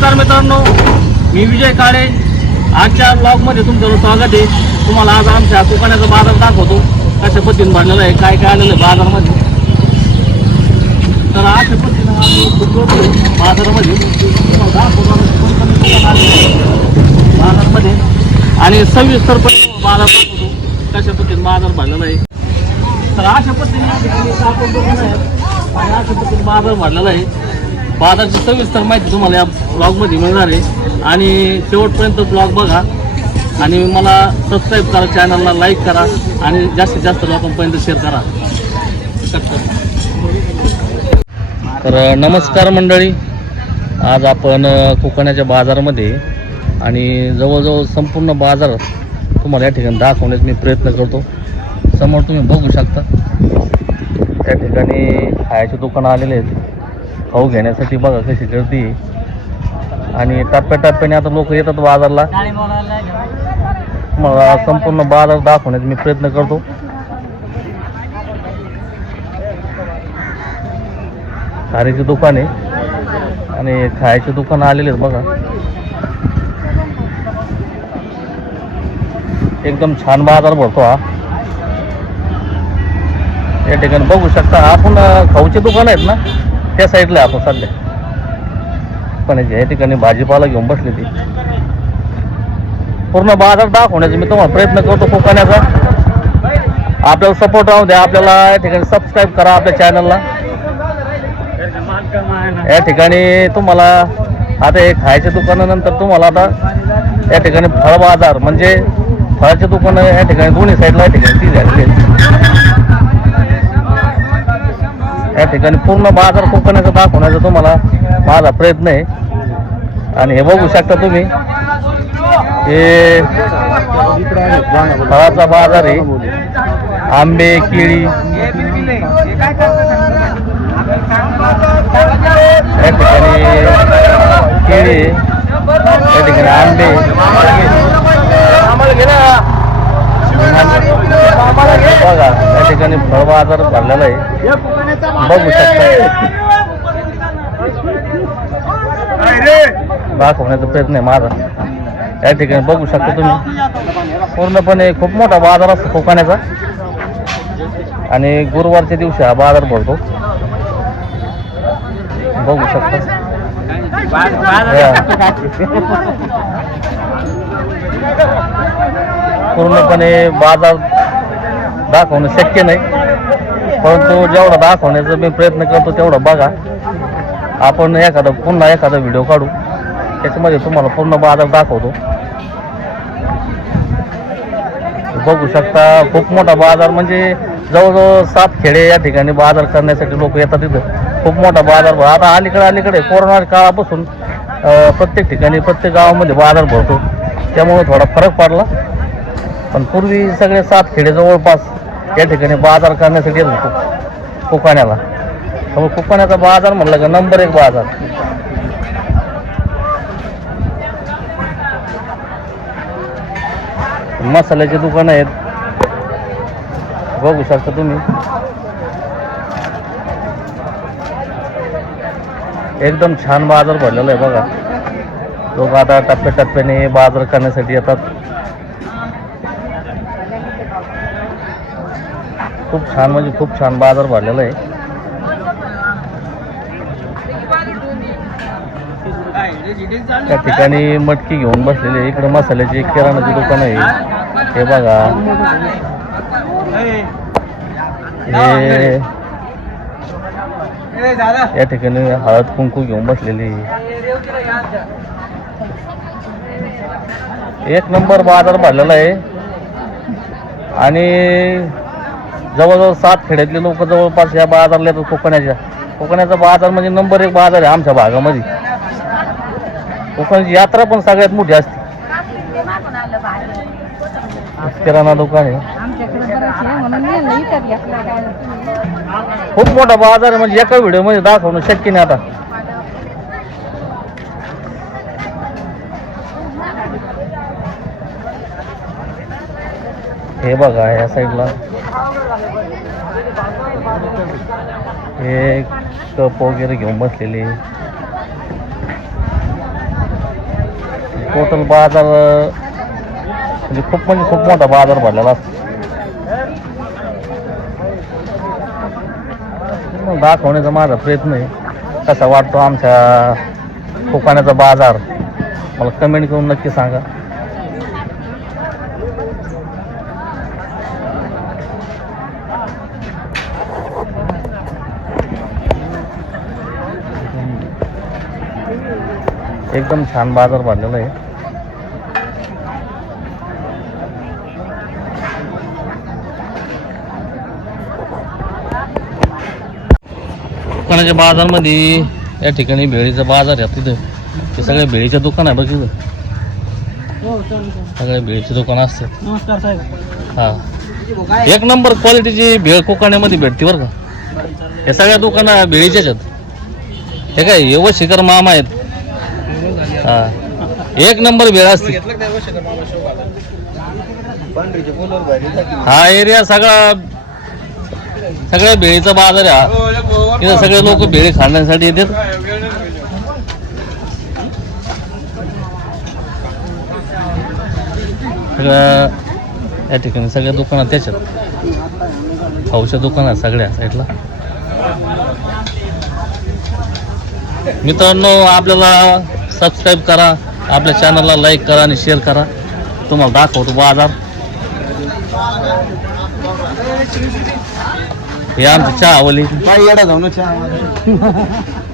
नमस्कार मित्रांनो मी विजय काळे. आजच्या ब्लॉगमध्ये तुमचं स्वागत आहे. तुम्हाला आज आमच्या कोकणाचा बाजार दाखवतो. कशा पद्धतीने भरलेला आहे काय काय आलेलं आहे बाजारामध्ये. तर अशा पद्धतीनं आम्ही बाजारामध्ये बाजारमध्ये. आणि सविस्तरपणे बाजार दाखवतो. कशा पद्धतीने बाजार भरलेला आहे. तर अशा पद्धतीने आणि अशा पद्धतीने बाजार भरलेला आहे. बाजारची सविस्तर माहिती तुम्हाला या ब्लॉगमध्ये मिळणार आहे. आणि शेवटपर्यंत ब्लॉग बघा. आणि मला सबस्क्राईब करा चॅनलला लाईक करा. आणि जास्तीत जास्त लोकांपर्यंत शेअर करा. तर नमस्कार मंडळी. आज आपण कोकणाच्या बाजारामध्ये आणि जवळजवळ संपूर्ण बाजार तुम्हाला या ठिकाणी दाखवण्याचा मी प्रयत्न करतो. समोर तुम्ही बघू शकता. त्या ठिकाणी खायचे दुकानं आलेले आहेत. खाऊ घेण्यासाठी बघा कशी गर्दी आहे. आणि टप्प्याटप्प्याने आता लोक येतात बाजारला. मला संपूर्ण बाजार दाखवण्याचा मी प्रयत्न करतो. खारीचे दुकान आहे. आणि खायचे दुकान आलेले आहेत बघा. एकदम छान बाजार भरतो हा. या ठिकाणी बघू शकता. आपण खाऊचे दुकान आहेत ना? त्या साईडला आपण सध्या पण या ठिकाणी भाजीपाला घेऊन बसले ती. पूर्ण बाजार दाखवण्याचा मी तुम्हाला प्रयत्न करतो कोकण्याचा आपल्याला सपोर्ट राहू द्या. आपल्याला या ठिकाणी सबस्क्राईब करा आपल्या चॅनलला या ठिकाणी तुम्हाला आता हे खायच्या दुकानानंतर तुम्हाला आता या ठिकाणी फळ बाजार म्हणजे फळाचे दुकानं या ठिकाणी दोन्ही साईडला या ठिकाणी ती झालेली ठिकाणी पूर्ण बाजार कोकणाचा दाखवण्याचा तुम्हाला माझा प्रयत्न आहे. आणि हे बघू शकता तुम्ही हे फळाचा बाजार आहे. आंबे केळी. या ठिकाणी केळी या ठिकाणी आंबे बघा या ठिकाणी फळ बाजार भरलेला आहे. बघू शकता. दाखवण्याचा प्रयत्न आहे माझा. या ठिकाणी बघू शकता तुम्ही. पूर्णपणे खूप मोठा बाजार असतो कोकणाचा. आणि गुरुवारच्या दिवशी हा बाजार भरतो. बघू शकता. पूर्णपणे बाजार दाखवणं शक्य नाही. परंतु जेवढा दाखवण्याचा मी प्रयत्न करतो तेवढा बघा. आपण एखादा पुन्हा एखादा व्हिडिओ काढू. त्याच्यामध्ये तुम्हाला पूर्ण बाजार दाखवतो. बघू शकता खूप मोठा बाजार म्हणजे जवळजवळ सात खेडे या ठिकाणी बाजार करण्यासाठी लोक येतात तिथं खूप मोठा बाजार आता अलीकडे अलीकडे कोरोना काळापासून प्रत्येक ठिकाणी प्रत्येक गावामध्ये बाजार भरतो. त्यामुळे थोडा फरक पडला. पण पूर्वी सगळे सात खेडे जवळपास या ठिकाणी बाजार करण्यासाठी येत होतो कोकणाला त्यामुळे कोकणाचा बाजार म्हणलं का नंबर एक बाजार. मसाल्याचे दुकानं आहेत. बघू शकता तुम्ही. एकदम छान बाजार भरलेला आहे बघा. लोक आता टप्प्याटप्प्याने बाजार करण्यासाठी येतात. खूप छान म्हणजे खूप छान बाजार भरलेला आहे. त्या ठिकाणी मटकी घेऊन बसलेले आहे. इकडे मसाल्याची किराणाची दुकान आहे. हे बघा. हे या ठिकाणी हळद कुंकू घेऊन बसलेली एक नंबर बाजार भरलेला आहे. आणि जवळजवळ सात खेड्यातले लोक जवळपास या बाजारला येतात कोकणाच्या. कोकणाचा बाजार म्हणजे नंबर एक बाजार आहे आमच्या भागामध्ये. कोकणाची यात्रा पण सगळ्यात मोठी असते. किराणा दुकान आहे. खूप मोठा बाजार आहे म्हणजे एका व्हिडिओमध्ये दाखवणं शक्य नाही आता. हे बघा या साईडला हे कप वगैरे घेऊन बसलेले. टोटल बाजार म्हणजे खूप म्हणजे खूप मोठा बाजार भरलेला असतो. दाखवण्याचा माझा प्रयत्न आहे. कसा वाटतो आमच्या दुकानाचा बाजार? मला कमेंट करून नक्की सांगा. एकदम छान बाजार भरलेला आहे. दुकानाच्या बाजारमध्ये या ठिकाणी भेळीचा बाजार आहे तिथं ते सगळे भेळीचे दुकान आहे बघ तिथं सगळे भेळीचे दुकान असते. नमस्कार साहेब. हा. एक नंबर क्वालिटीची भेळ कोकाण्यामध्ये भेटते बरं का. हे सगळ्या दुकानं भेळीच्याच आहेत. हे काय एवढं शिखर मामा आहेत. हा. एक नंबर भेळ असते. हा एरिया सगळा सगळ्या भेळीचा बाजार आहे हा. इथं सगळे लोक भेळी खाण्यासाठी येतात. सगळं या ठिकाणी सगळ्या दुकानात त्याच्यात. खाऊच्या दुकानात सगळ्या साईडला. मित्रांनो आपल्याला सबस्क्राईब करा आपल्या चॅनलला लाईक करा आणि शेअर करा. तुम्हाला दाखवतो बाजार. हे आमची चहावली येडा जाऊ ना